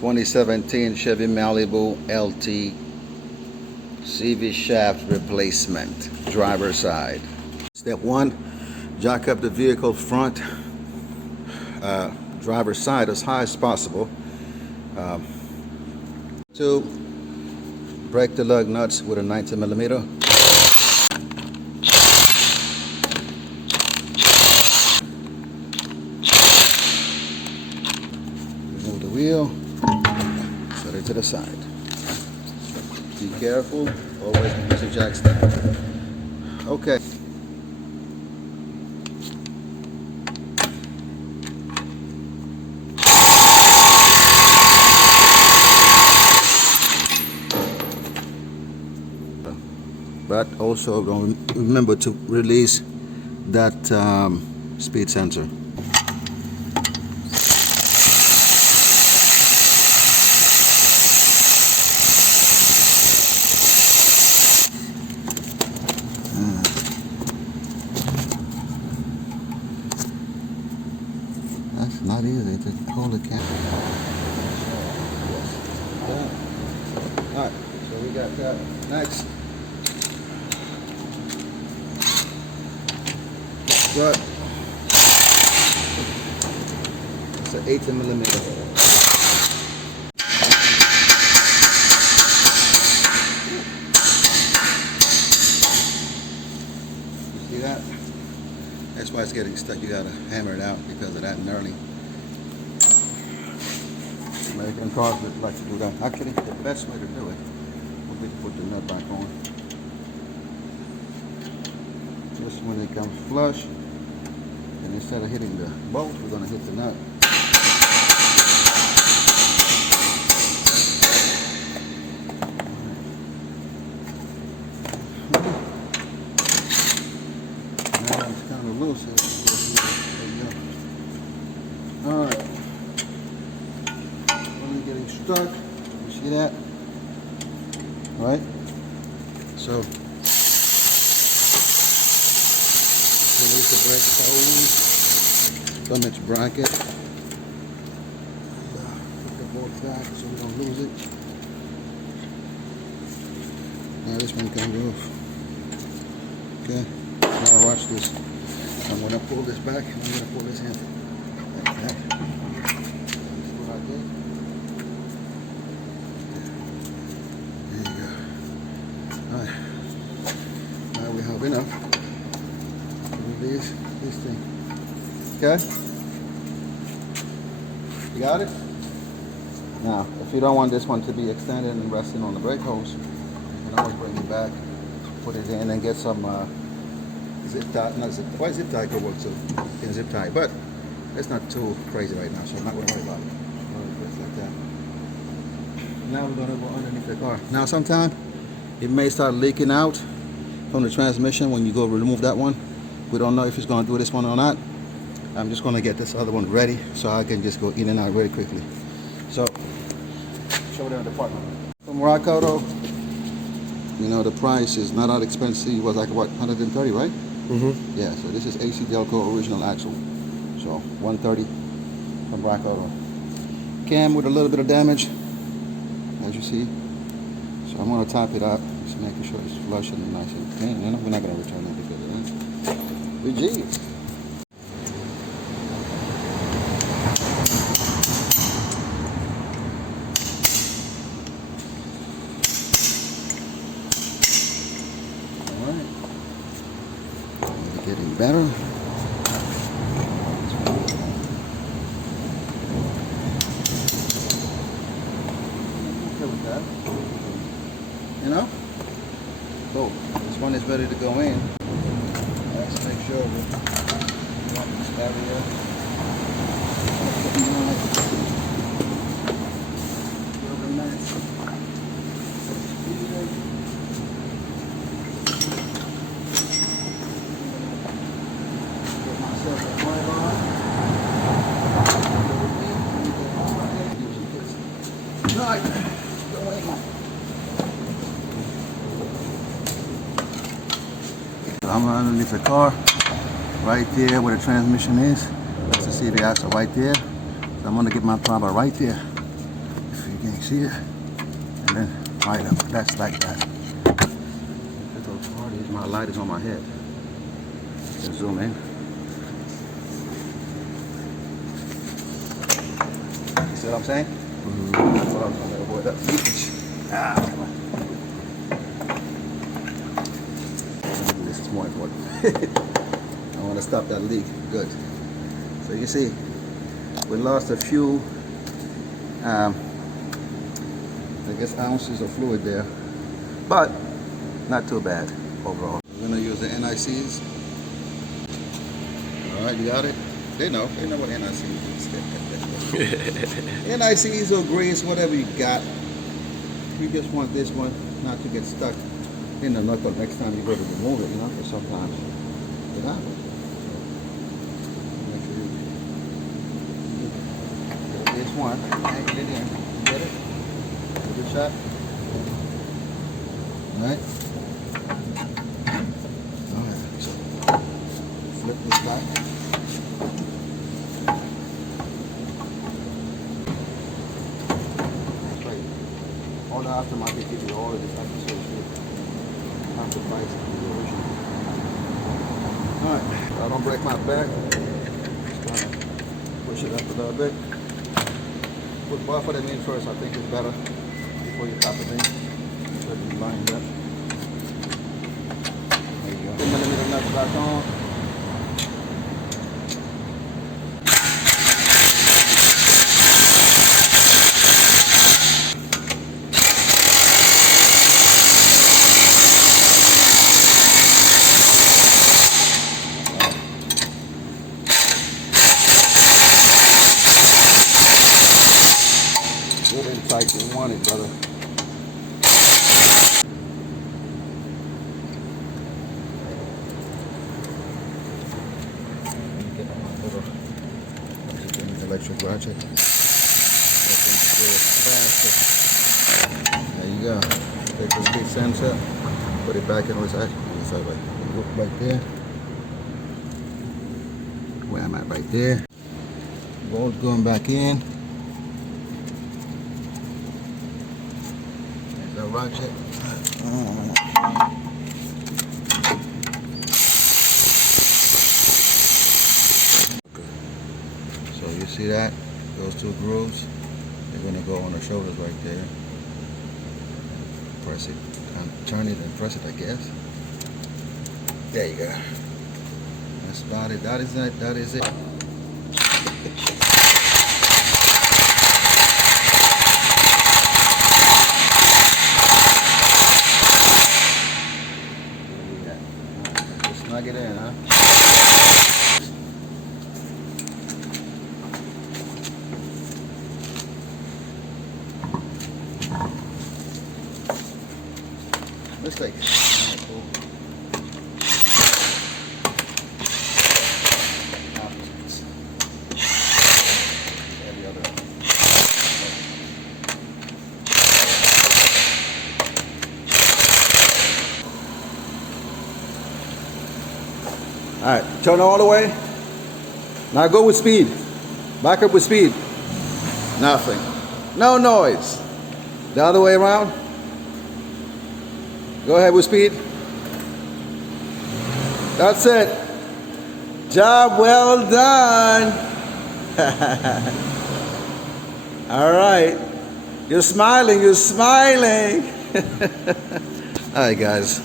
2017 Chevy Malibu LT CV shaft replacement, driver side. Step 1, jack up the vehicle front driver's side as high as possible. 2, break the lug nuts with a 90mm. Remove the wheel, set it to the side. Be careful, always use your jack stand. Okay. But also remember to release that speed sensor. That's not easy to hold the camera. Alright, so we got that. Next. But it's an 80mm. You see that? That's why it's getting stuck. You gotta hammer it out because of that knurling. American cars would like to do that. Actually, the best way to do it would be to put the nut back on. Just when it comes flush, and instead of hitting the bolt, we're going to hit the nut. Now it's kind of loose. There you go. Alright. Only getting stuck. You see that? Right? So, release the brake hose from its bracket. Put the bolt back so we don't lose it. Now this one comes off. Okay, now watch this. I'm going to pull this back and I'm going to pull this in. Like that. Just go like this. There you go. Alright. Now we have enough. This thing. Okay? You got it? Now, if you don't want this one to be extended and resting on the brake hose, you can always bring it back, put it in, and get some zip tie. Not zip tie. Why zip tie could work too? You can zip tie, but it's not too crazy right now, so I'm not going to worry about it. Like that. Now we're going to go underneath the car. Now, sometime it may start leaking out from the transmission when you go remove that one. We don't know if it's going to do this one or not. I'm just going to get this other one ready so I can just go in and out very quickly. So, show them the department. From Rock Auto, you know, the price is not that expensive. It was like, what, 130, right? Mm-hmm. Yeah, so this is AC Delco original axle. So, 130 from Rock Auto. Cam with a little bit of damage, as you see. So, I'm going to top it up, just making sure it's flush and nice and clean. You know, we're not going to return it because of that. Jeez. Alright. We're getting better. Okay with that. You know? So this one is ready to go in. Let's make sure we want this area. Get myself a driver. Right. Go in. I'm underneath the car, right there where the transmission is. That's the CV axle right there. So I'm gonna get my driver right there. You can see it. And then light up. That's like that. My light is on my head. Just zoom in. You see what I'm saying? That's what I'm trying to avoid, that leakage. Come on. This is more important. I want to stop that leak. Good. So you see, we lost a few, I guess, ounces of fluid there, but not too bad overall. We're going to use the NICs. All right, you got it? They know what NICs is. NICs or grease, whatever you got. You just want this one not to get stuck in the knuckle next time you go to remove it, you know, because sometimes it happens. Make sure you get this one, angle it in. You get it? Good shot. All right. All right. So flip this back. That's right. All the aftermarket gives you all of this episode. Half the price of the original. Alright, so I don't break my back. Just trying to push it up a little bit. Put both of them in first, I think it's better before you tap it in. So you line up. There you go. 10mm nuts back on. Good and tight, you want it, brother. Get my little electric ratchet. There you go. Take the speed sensor, put it back in the side. Look right there. Where I'm at, right there. Bolt going back in. Ratchet. So you see that? Those two grooves, they're going to go on the shoulders right there. Press it, turn it and press it, I guess. There you go. That's about it. That is it. That is it. Snug it in, huh? Let's take it. Cool. Every other. All right, turn all the way. Now go with speed. Back up with speed. Nothing. No noise. The other way around. Go ahead with speed. That's it. Job well done. All right. You're smiling. You're smiling. All right, guys.